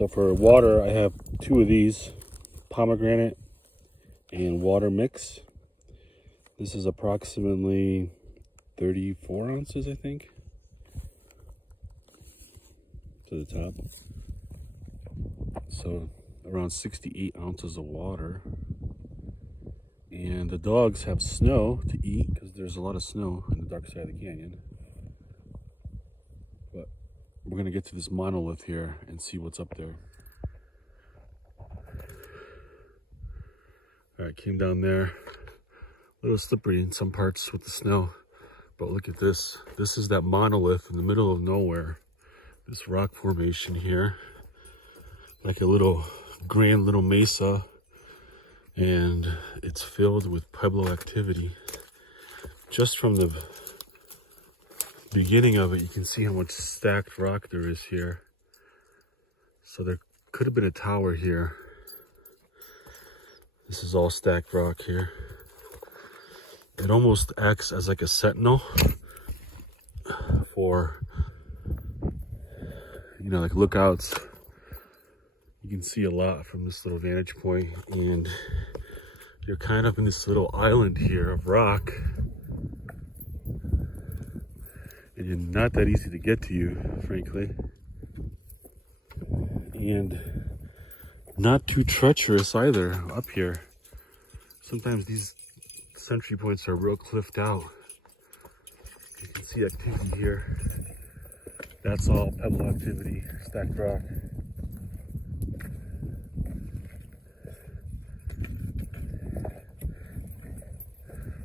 So for water, I have two of these, pomegranate and water mix. This is approximately 34 ounces, I think, to the top. So around 68 ounces of water. And the dogs have snow to eat because there's a lot of snow on the dark side of the canyon. But we're gonna get to this monolith here and see what's up there. All right, came down there. A little slippery in some parts with the snow, but look at this. This is that monolith in the middle of nowhere. This rock formation here, like a little grand little mesa, and it's filled with pueblo activity. Just from the beginning of it, you can see how much stacked rock there is here. So there could have been a tower here. This is all stacked rock here. It almost acts as like a sentinel for, you know, like lookouts. You can see a lot from this little vantage point, and you're kind of in this little island here of rock, and you're not that easy to get to you, frankly, and not too treacherous either up here. Sometimes these sentry points are real cliffed out. You can see activity here. That's all pebble activity, stacked rock.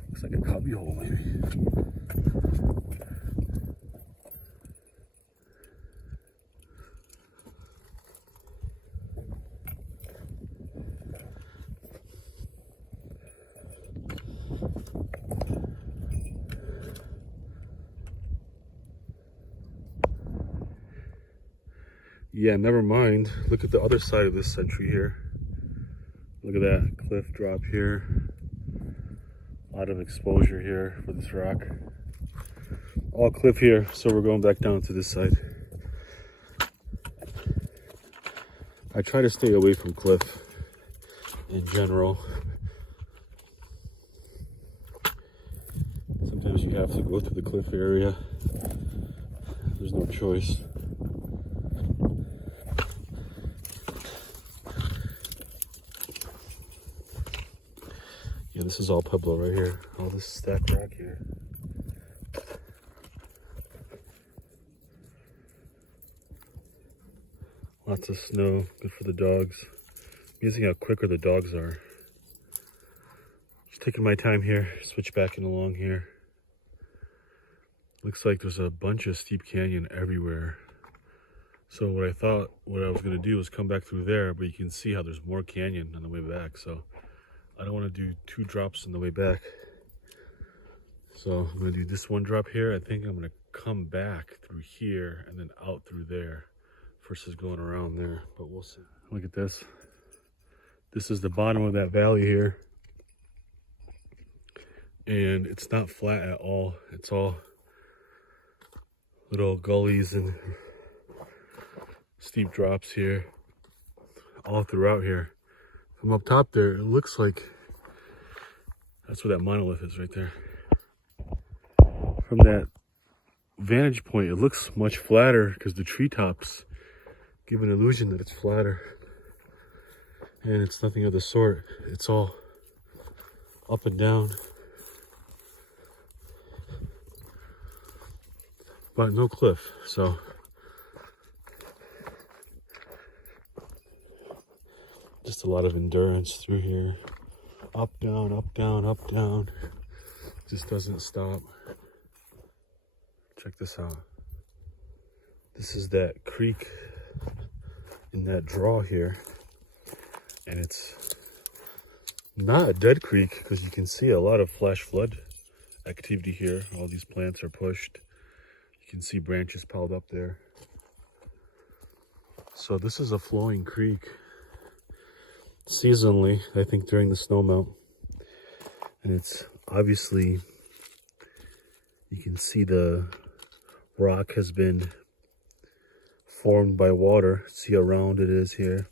Looks like a cubby hole, maybe. Yeah, never mind. Look at the other side of this sentry here. Look at that cliff drop here. A lot of exposure here for this rock. All cliff here, so we're going back down to this side. I try to stay away from cliff in general. Sometimes you have to go through the cliff area. There's no choice. Yeah, this is all pueblo right here. All this stacked rock here. Lots of snow, good for the dogs. Amazing how quicker the dogs are. Just taking my time here, switch back in along here. Looks like there's a bunch of steep canyon everywhere. So what I was gonna do was come back through there, but you can see how there's more canyon on the way back. So I don't want to do two drops on the way back. So I'm going to do this one drop here. I think I'm going to come back through here and then out through there versus going around there, but we'll see. Look at this. This is the bottom of that valley here. And it's not flat at all. It's all little gullies and steep drops here all throughout here. From up top there, it looks like that's where that monolith is right there. From that vantage point, it looks much flatter because the treetops give an illusion that it's flatter. And it's nothing of the sort. It's all up and down. But no cliff, so just a lot of endurance through here. Up, down, up, down, up, down. Just doesn't stop. Check this out. This is that creek in that draw here. And it's not a dead creek because you can see a lot of flash flood activity here. All these plants are pushed. You can see branches piled up there. So this is a flowing creek. Seasonally, I think during the snow melt. And it's obviously, you can see the rock has been formed by water. See how round it is here.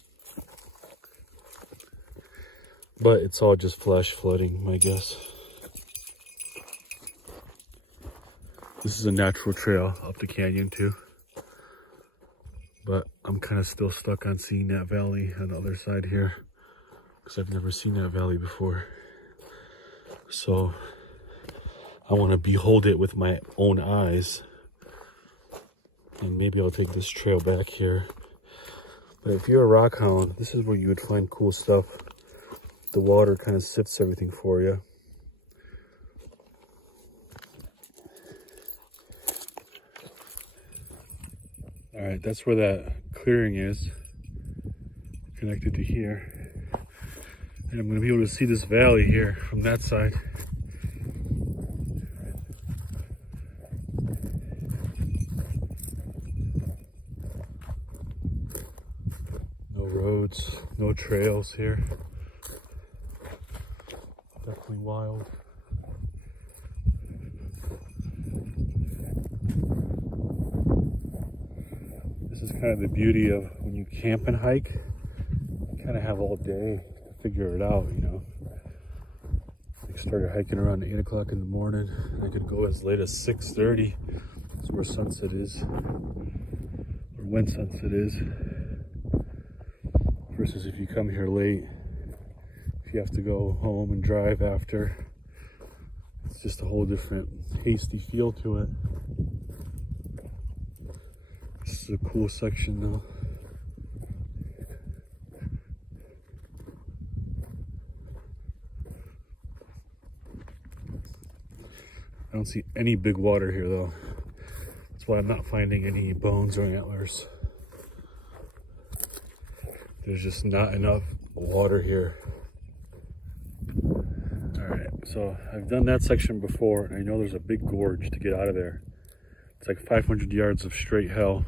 But it's all just flash flooding, I guess. This is a natural trail up the canyon too. But I'm kind of still stuck on seeing that valley on the other side here, because I've never seen that valley before. So I want to behold it with my own eyes. And maybe I'll take this trail back here. But if you're a rock hound, this is where you would find cool stuff. The water kind of sifts everything for you. All right, that's where that clearing is, connected to here. And I'm going to be able to see this valley here from that side. No roads, no trails here. Definitely wild. This is kind of the beauty of when you camp and hike. You kind of have all day to figure it out, you know. I started hiking around 8 o'clock in the morning. I could go as late as 6:30. That's where sunset is, or when sunset is. Versus if you come here late, if you have to go home and drive after, it's just a whole different hasty feel to it. This is a cool section though. I don't see any big water here though. That's why I'm not finding any bones or antlers. There's just not enough water here. Alright, so I've done that section before, and I know there's a big gorge to get out of there. It's like 500 yards of straight hell.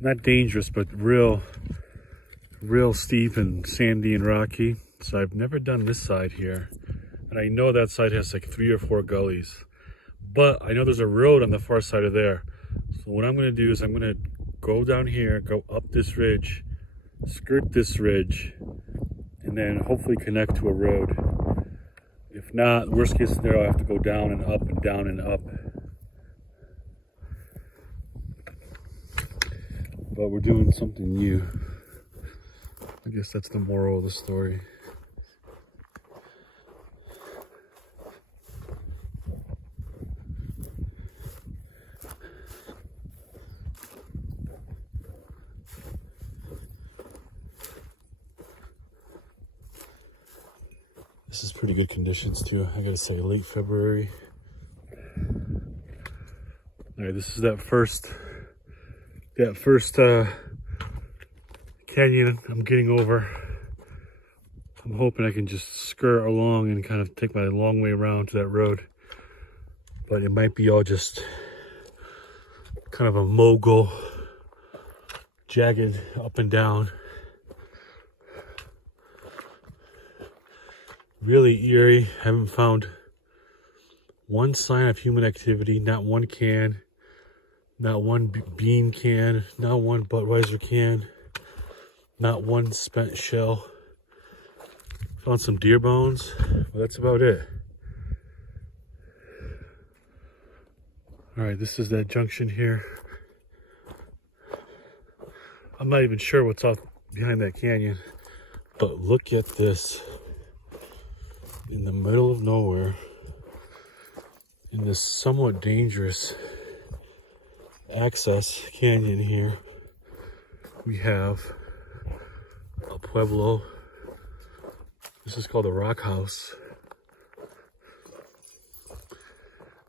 Not dangerous, but real steep and sandy and rocky. So I've never done this side here. And I know that side has like 3 or 4 gullies. But I know there's a road on the far side of there. So what I'm going to do is I'm going to go down here, go up this ridge, skirt this ridge, and then hopefully connect to a road. If not, worst case scenario, I have to go down and up and down and up. But we're doing something new. I guess that's the moral of the story. This is pretty good conditions too, I gotta say, late February. Alright, this is that first canyon I'm getting over. I'm hoping I can just skirt along and kind of take my long way around to that road. But it might be all just kind of a mogul, jagged up and down. Really eerie. Haven't found one sign of human activity, not one can, not one bean can, not one Budweiser can, not one spent shell. Found some deer bones, but that's about it. All right, this is that junction here. I'm not even sure what's out behind that canyon, but look at this. In the middle of nowhere, in this somewhat dangerous access canyon here, we have a pueblo. This is called a rock house.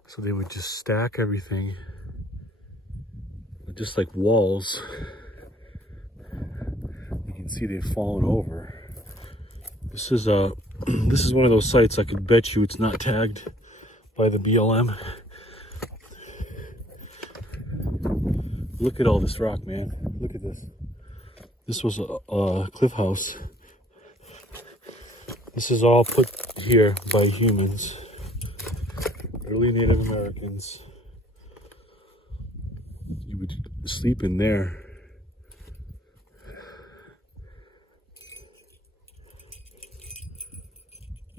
So they would just stack everything, just like walls. You can see they've fallen over. This is one of those sites I could bet you it's not tagged by the BLM. Look at all this rock, man. Look at this. This was a cliff house. This is all put here by humans. Early Native Americans. sleep in there.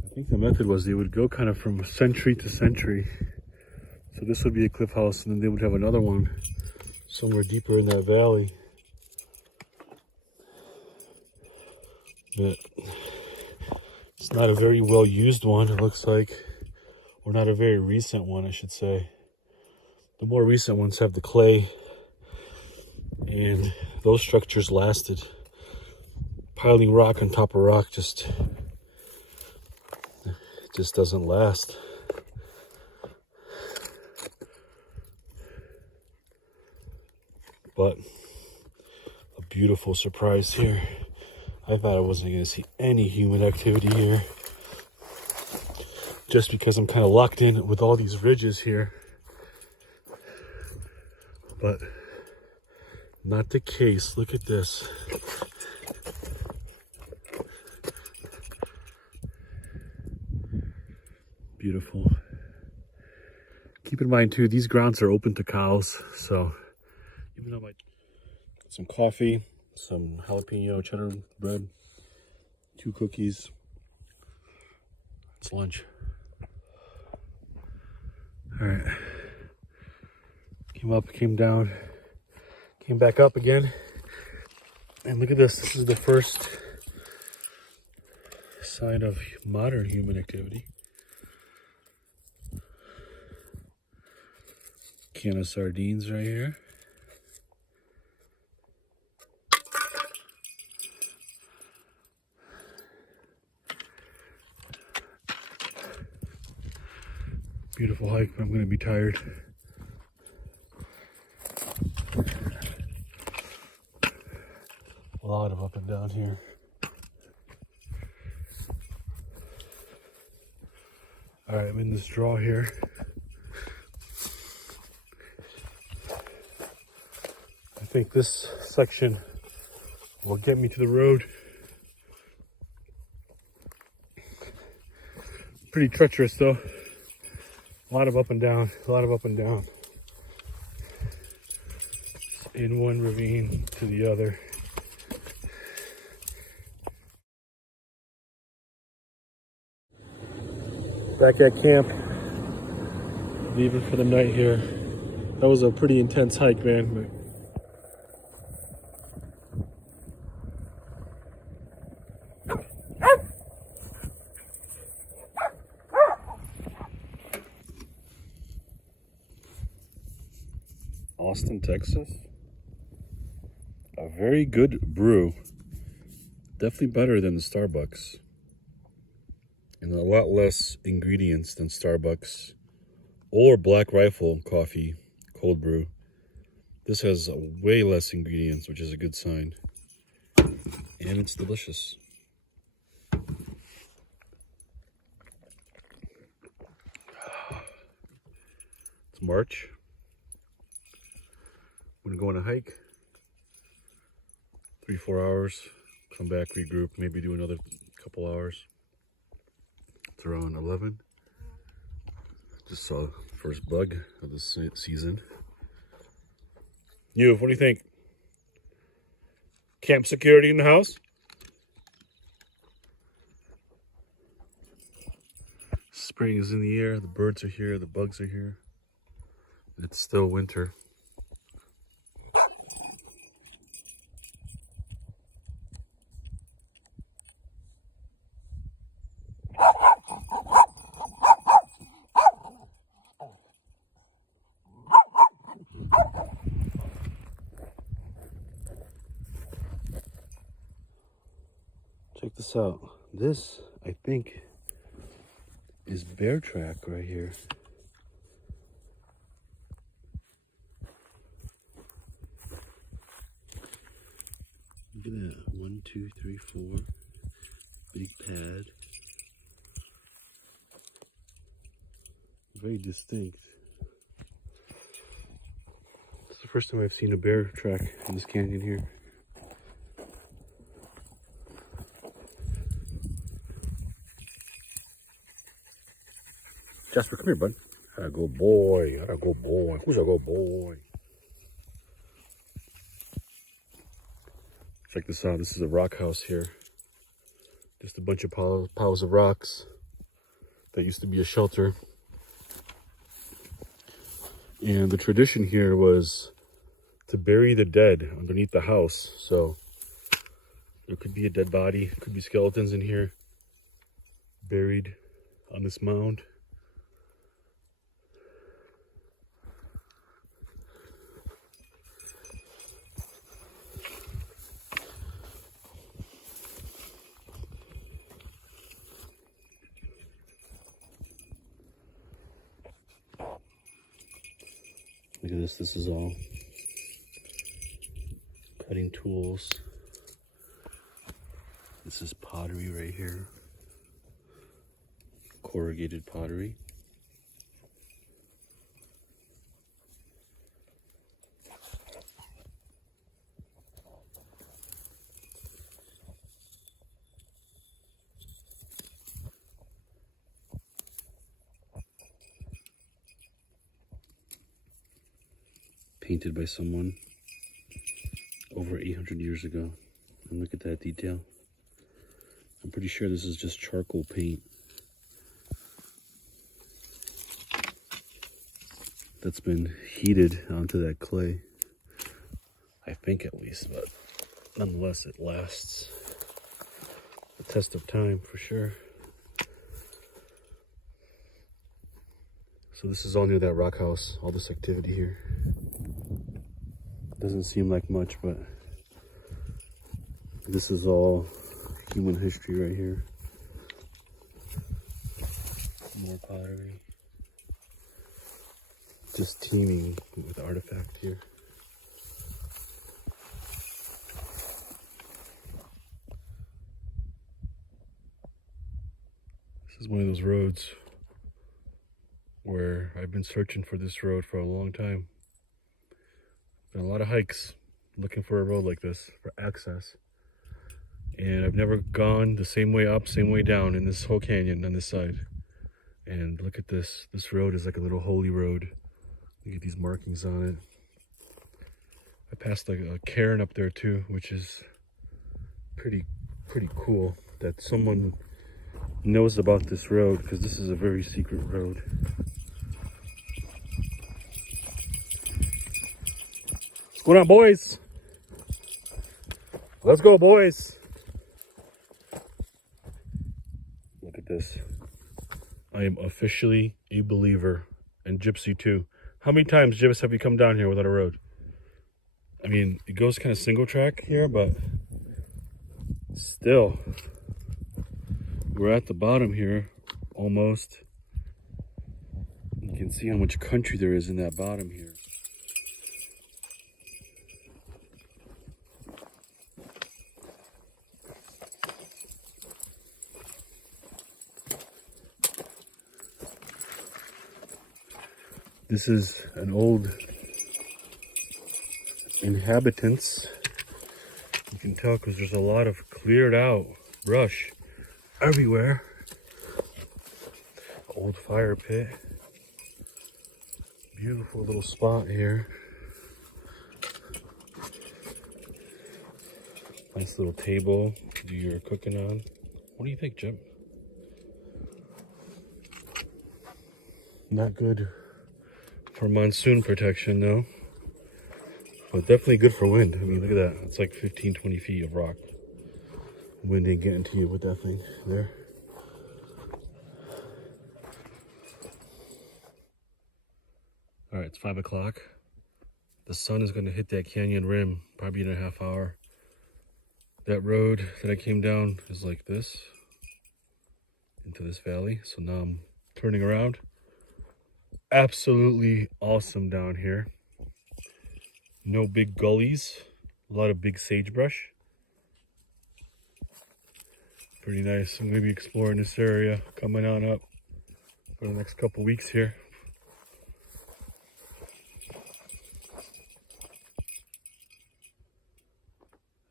I think the method was they would go kind of from century to century. So this would be a cliff house, and then they would have another one somewhere deeper in that valley. But it's not a very well used one, it looks like. Or not a very recent one, I should say. The more recent ones have the clay, and those structures lasted. Piling rock on top of rock just doesn't last. But a beautiful surprise here. I thought I wasn't going to see any human activity here, just because I'm kind of locked in with all these ridges here. But not the case. Look at this. Beautiful. Keep in mind too, these grounds are open to cows, so even though some coffee, some jalapeno cheddar bread, 2 cookies. It's lunch. All right. Came up, came down, came back up again. And look at this. This is the first sign of modern human activity. Can of sardines right here. Beautiful hike, but I'm going to be tired. A lot of up and down here. All right, I'm in this draw here. I think this section will get me to the road. Pretty treacherous though. A lot of up and down, a lot of up and down. In one ravine to the other. Back at camp, leaving for the night here. That was a pretty intense hike, man. But Austin, Texas. A very good brew. Definitely better than the Starbucks. And a lot less ingredients than Starbucks or Black Rifle coffee, cold brew. This has way less ingredients, which is a good sign. And it's delicious. It's March. I'm gonna go on a hike. 3-4 hours. Come back, regroup, maybe do another couple hours. It's around 11. Just saw the first bug of the season. You, what do you think? Camp security in the house? Spring is in the air, the birds are here, the bugs are here. It's still winter. Check this out. This, I think, is bear track right here. Look at that. 1, 2, 3, 4. Big pad. Very distinct. It's the first time I've seen a bear track in this canyon here. Jasper, come here, bud. Atta good boy. Atta good boy. Who's a good boy? Check this out. This is a rock house here. Just a bunch of piles of rocks that used to be a shelter. And the tradition here was to bury the dead underneath the house. So there could be a dead body, could be skeletons in here buried on this mound. Look at this. This is all cutting tools. This is pottery right here. Corrugated pottery. Painted by someone over 800 years ago. And look at that detail. I'm pretty sure this is just charcoal paint that's been heated onto that clay. I think at least, but nonetheless it lasts the test of time for sure. So this is all near that rock house, all this activity here. Doesn't seem like much, but this is all human history right here. More pottery. Just teeming with artifact here. This is one of those roads where I've been searching for this road for a long time. Been a lot of hikes looking for a road like this for access. And I've never gone the same way up, same way down in this whole canyon on this side. And look at this. This road is like a little holy road. Look at these markings on it. I passed like a cairn up there too, which is pretty cool that someone knows about this road, because this is a very secret road. What's going on, boys? Let's go, boys. Look at this. I am officially a believer in Gypsy too. How many times, Gypsy, have you come down here without a road? I mean, it goes kind of single track here, but still, we're at the bottom here, almost. You can see how much country there is in that bottom here. This is an old inhabitants. You can tell because there's a lot of cleared out brush everywhere. Old fire pit. Beautiful little spot here. Nice little table to do your cooking on. What do you think, Jim? Not good for monsoon protection though, but definitely good for wind. I mean, look at that. It's like 15-20 feet of rock. Wind ain't getting to you with that thing there. All right, it's 5 o'clock. The sun is going to hit that canyon rim probably in a half hour. That road that I came down is like this into this valley. So now I'm turning around. Absolutely awesome down here. No big gullies, a lot of big sagebrush. Pretty nice. I'm going to be exploring this area coming on up for the next couple weeks here.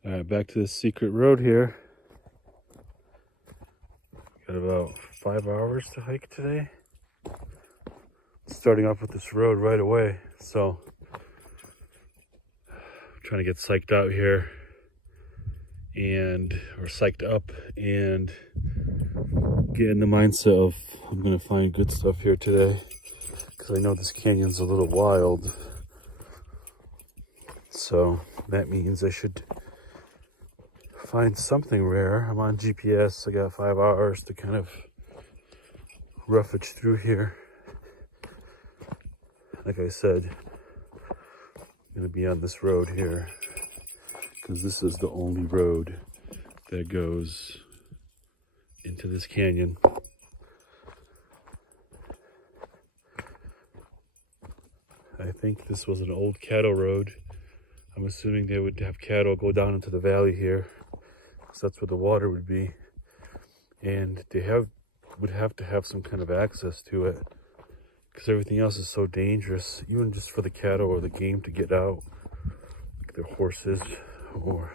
All right, back to this secret road here. Got about 5 hours to hike today. Starting off with this road right away, so I'm trying to get psyched out here. and or psyched up and get in the mindset of I'm gonna find good stuff here today, because I know this canyon's a little wild. So that means I should find something rare. I'm on GPS. I got 5 hours to kind of roughage through here. Like I said, I'm gonna be on this road here because this is the only road that goes into this canyon. I think this was an old cattle road. I'm assuming they would have cattle go down into the valley here, because that's where the water would be. And they would have to have some kind of access to it, because everything else is so dangerous, even just for the cattle or the game to get out, like their horses or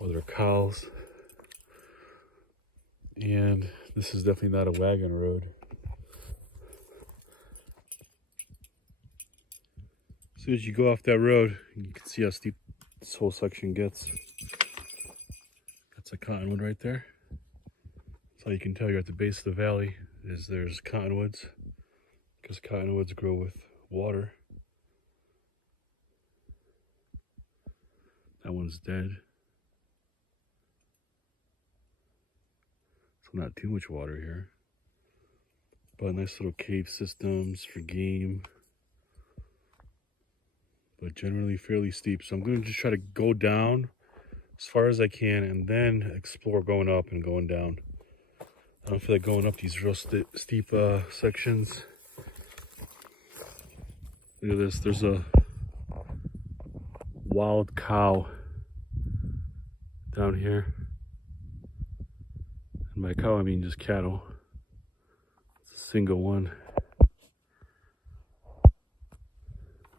their cows. And this is definitely not a wagon road. As soon as you go off that road, you can see how steep this whole section gets. That's a cottonwood right there. That's how you can tell you're at the base of the valley, is there's cottonwoods, because cottonwoods grow with water. That one's dead. So not too much water here, but nice little cave systems for game, but generally fairly steep. So I'm going to just try to go down as far as I can and then explore going up and going down. I don't feel like going up these real steep sections. Look at this, there's a wild cow down here. And by cow I mean just cattle. It's a single one.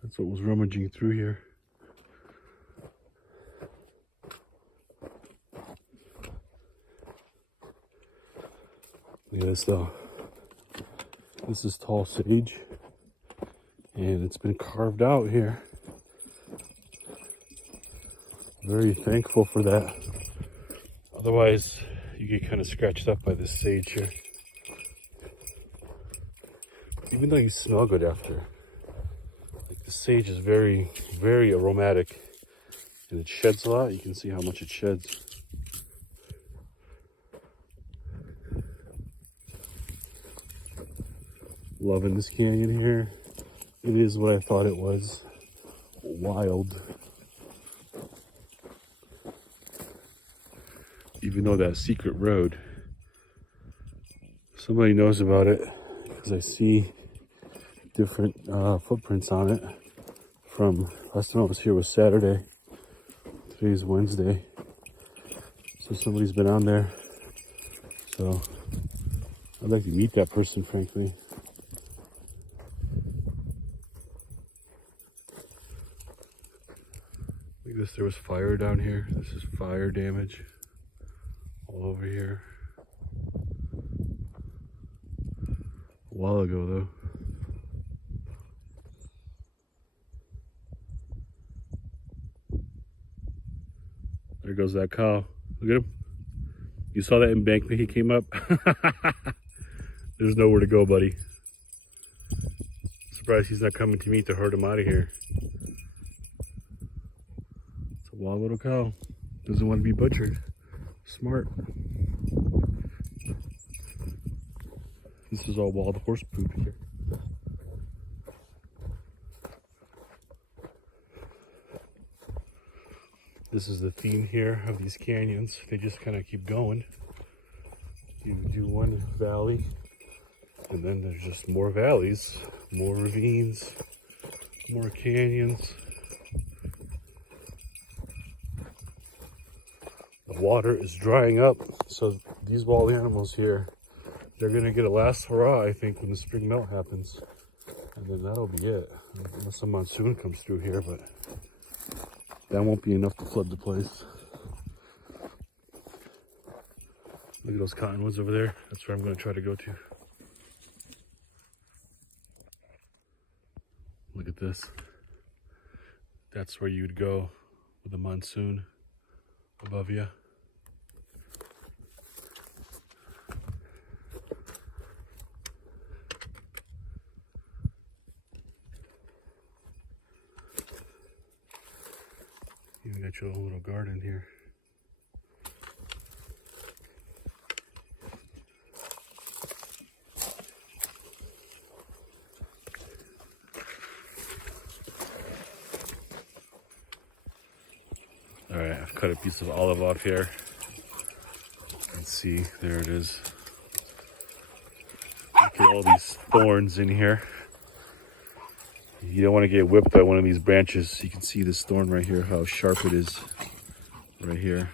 That's what was rummaging through here. Look at this though. This is tall sage, and it's been carved out here. Very thankful for that. Otherwise, you get kind of scratched up by this sage here. Even though you smell good after. Like the sage is very, very aromatic, and it sheds a lot. You can see how much it sheds. Loving this canyon here. It is what I thought it was. Wild. Even though that secret road, somebody knows about it, because I see different footprints on it from last time I was here was Saturday. Today's Wednesday. So somebody's been on there. So I'd like to meet that person, frankly. Look at this, there was fire down here. This is fire damage all over here. A while ago though. There goes that cow. Look at him. You saw that embankment he came up? There's nowhere to go, buddy. Surprised he's not coming to me to herd him out of here. It's a wild little cow. Doesn't want to be butchered. Smart. This is all wild horse poop here. This is the theme here of these canyons. They just kind of keep going. You do one valley, and then there's just more valleys, more ravines, more canyons. The water is drying up, so these wild animals here, they're gonna get a last hurrah, I think, when the spring melt happens. And then that'll be it, unless a monsoon comes through here, but that won't be enough to flood the place. Look at those cottonwoods over there. That's where I'm going to try to go to. Look at this. That's where you'd go with a monsoon. above you. You got your own little garden here. All right, I've cut a piece of olive off here. Let's see, there it is. Look at all these thorns in here. You don't want to get whipped by one of these branches. You can see this thorn right here, how sharp it is right here.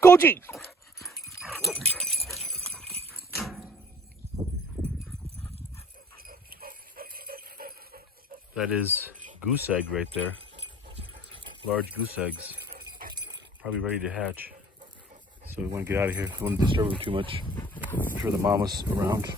Koji! That is goose egg right there. Large goose eggs. Probably ready to hatch. So we want to get out of here. We don't want to disturb them too much. I'm sure the mama's around.